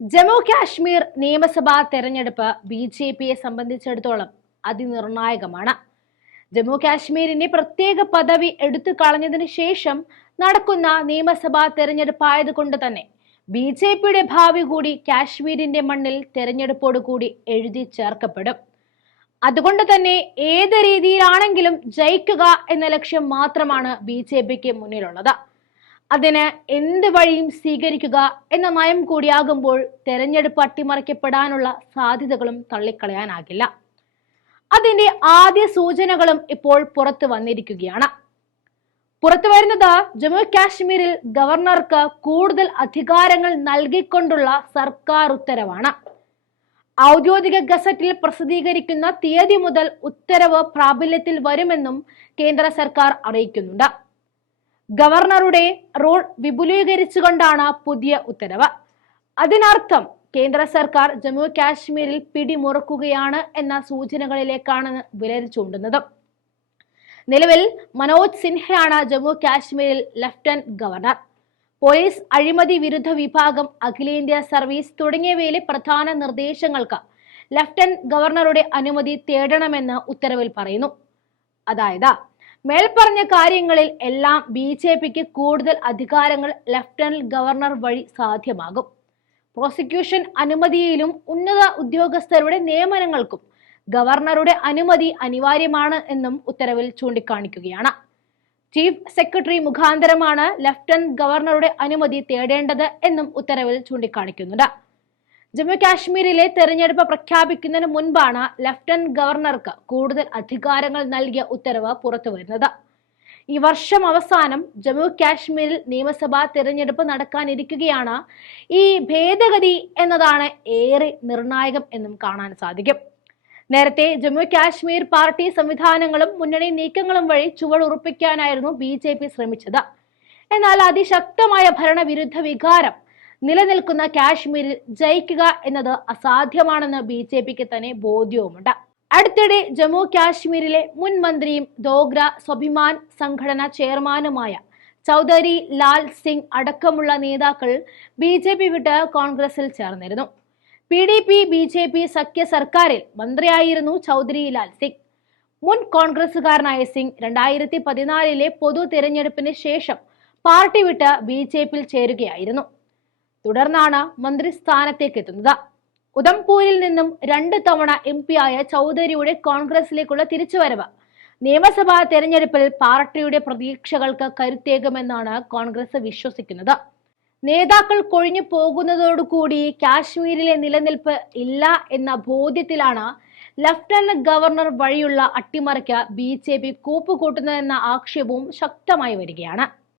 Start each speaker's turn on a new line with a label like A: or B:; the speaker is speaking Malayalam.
A: ജമ്മു കാശ്മീർ നിയമസഭാ തെരഞ്ഞെടുപ്പ് ബി ജെ പിയെ സംബന്ധിച്ചിടത്തോളം അതിനിർണായകമാണ്. ജമ്മു കാശ്മീരിന്റെ പ്രത്യേക പദവി എടുത്തു കളഞ്ഞതിന് ശേഷം നടക്കുന്ന നിയമസഭാ തെരഞ്ഞെടുപ്പായതുകൊണ്ട് തന്നെ ബി ജെ പിയുടെ ഭാവി കൂടി കാശ്മീരിന്റെ മണ്ണിൽ തെരഞ്ഞെടുപ്പോടുകൂടി എഴുതി ചേർക്കപ്പെടും. അതുകൊണ്ട് തന്നെ ഏത് രീതിയിലാണെങ്കിലും ജയിക്കുക എന്ന ലക്ഷ്യം മാത്രമാണ് ബി ജെ പിക്ക് മുന്നിലുള്ളത്. അതിന് എന്ത് വഴിയും സ്വീകരിക്കുക എന്ന നയം കൂടിയാകുമ്പോൾ തെരഞ്ഞെടുപ്പ് അട്ടിമറിക്കപ്പെടാനുള്ള സാധ്യതകളും തള്ളിക്കളയാനാകില്ല. അതിന്റെ ആദ്യ സൂചനകളും ഇപ്പോൾ പുറത്തു വന്നിരിക്കുകയാണ്. പുറത്തു വരുന്നത് ജമ്മു കാശ്മീരിൽ ഗവർണർക്ക് കൂടുതൽ അധികാരങ്ങൾ നൽകിക്കൊണ്ടുള്ള സർക്കാർ ഉത്തരവാണ്. ഔദ്യോഗിക ഗസറ്റിൽ പ്രസിദ്ധീകരിക്കുന്ന തീയതി മുതൽ ഉത്തരവ് പ്രാബല്യത്തിൽ വരുമെന്നും കേന്ദ്ര സർക്കാർ അറിയിക്കുന്നുണ്ട്. ഗവർണറുടെ റോൾ വിപുലീകരിച്ചുകൊണ്ടാണ് പുതിയ ഉത്തരവ്. അതിനർത്ഥം കേന്ദ്ര സർക്കാർ ജമ്മു കാശ്മീരിൽ പിടിമുറക്കുകയാണ് എന്ന സൂചനകളിലേക്കാണ് വിരൽ ചൂണ്ടുന്നത്. നിലവിൽ മനോജ് സിൻഹയാണ് ജമ്മു കാശ്മീരിൽ ലഫ്റ്റനന്റ് ഗവർണർ. പോലീസ് അഴിമതി വിരുദ്ധ വിഭാഗം അഖിലേന്ത്യാ സർവീസ് തുടങ്ങിയവയിലെ പ്രധാന നിർദ്ദേശങ്ങൾക്ക് ലഫ്റ്റനന്റ് ഗവർണറുടെ അനുമതി തേടണമെന്ന് ഉത്തരവിൽ പറയുന്നു. അതായത് മേൽപ്പറഞ്ഞ കാര്യങ്ങളിൽ എല്ലാം ബി ജെ പിക്ക് കൂടുതൽ അധികാരങ്ങൾ ലഫ്റ്റനന്റ് ഗവർണർ വഴി സാധ്യമാകും. പ്രോസിക്യൂഷൻ അനുമതിയിലും ഉന്നത ഉദ്യോഗസ്ഥരുടെ നിയമനങ്ങൾക്കും ഗവർണറുടെ അനുമതി അനിവാര്യമാണ് എന്നും ഉത്തരവിൽ ചൂണ്ടിക്കാണിക്കുകയാണ്. ചീഫ് സെക്രട്ടറി മുഖാന്തരമാണ് ലഫ്റ്റനന്റ് ഗവർണറുടെ അനുമതി തേടേണ്ടത് എന്നും ഉത്തരവിൽ ചൂണ്ടിക്കാണിക്കുന്നുണ്ട്. ജമ്മു കാശ്മീരിലെ തെരഞ്ഞെടുപ്പ് പ്രഖ്യാപിക്കുന്നതിന് മുൻപാണ് ലഫ്റ്റനന്റ് ഗവർണർക്ക് കൂടുതൽ അധികാരങ്ങൾ നൽകിയ ഉത്തരവ് പുറത്തുവരുന്നത്. ഈ വർഷം അവസാനം ജമ്മു കാശ്മീരിൽ നിയമസഭാ തെരഞ്ഞെടുപ്പ് നടക്കാനിരിക്കുകയാണ്. ഈ ഭേദഗതി എന്നതാണ് ഏറെ നിർണായകം എന്നും കാണാൻ സാധിക്കും. നേരത്തെ ജമ്മു കാശ്മീർ പാർട്ടി സംവിധാനങ്ങളും മുന്നണി നീക്കങ്ങളും വഴി ചുവടുറപ്പിക്കാനായിരുന്നു ബി ജെ പി ശ്രമിച്ചത്. എന്നാൽ അതിശക്തമായ ഭരണവിരുദ്ധ വികാരം നിലനിൽക്കുന്ന കാശ്മീരിൽ ജയിക്കുക എന്നത് അസാധ്യമാണെന്ന് ബി ജെ പിക്ക് തന്നെ ബോധ്യവുമുണ്ട്. അടുത്തിടെ ജമ്മു കാശ്മീരിലെ മുൻ മന്ത്രിയും ദോഗ്ര സ്വാഭിമാൻ സംഘടന ചെയർമാനുമായ ചൗധരി ലാൽ സിംഗ് അടക്കമുള്ള നേതാക്കൾ ബി ജെ പി വിട്ട് കോൺഗ്രസിൽ ചേർന്നിരുന്നു. P D P B J P സഖ്യ സർക്കാരിൽ മന്ത്രിയായിരുന്നു ചൗധരി ലാൽ സിംഗ്. മുൻ കോൺഗ്രസുകാരനായ സിംഗ് രണ്ടായിരത്തി പതിനാലിലെ പൊതു തിരഞ്ഞെടുപ്പിന് ശേഷം പാർട്ടി വിട്ട് ബി ജെ പിയിൽ ചേരുകയായിരുന്നു. തുടർന്നാണ് മന്ത്രിസ്ഥാനത്തേക്ക് എത്തുന്നത് ഉദംപൂരിൽ നിന്നും രണ്ട് തവണ എം പി ആയ ചൗധരിയുടെ കോൺഗ്രസിലേക്കുള്ള തിരിച്ചുവരവ്. നിയമസഭാ തെരഞ്ഞെടുപ്പിൽ പാർട്ടിയുടെ പ്രതീക്ഷകൾക്ക് കരുത്തേകുമെന്നാണ് കോൺഗ്രസ് വിശ്വസിക്കുന്നത്. നേതാക്കൾ കൊഴിഞ്ഞു പോകുന്നതോടുകൂടി കാശ്മീരിലെ നിലനിൽപ്പ് ഇല്ല എന്ന ബോധ്യത്തിലാണ് ലഫ്റ്റനന്റ് ഗവർണർ വഴിയുള്ള അട്ടിമറിക്ക് ബി ജെ പി കൂപ്പുകൂട്ടുന്നതെന്ന ആക്ഷേപവും ശക്തമായി വരികയാണ്.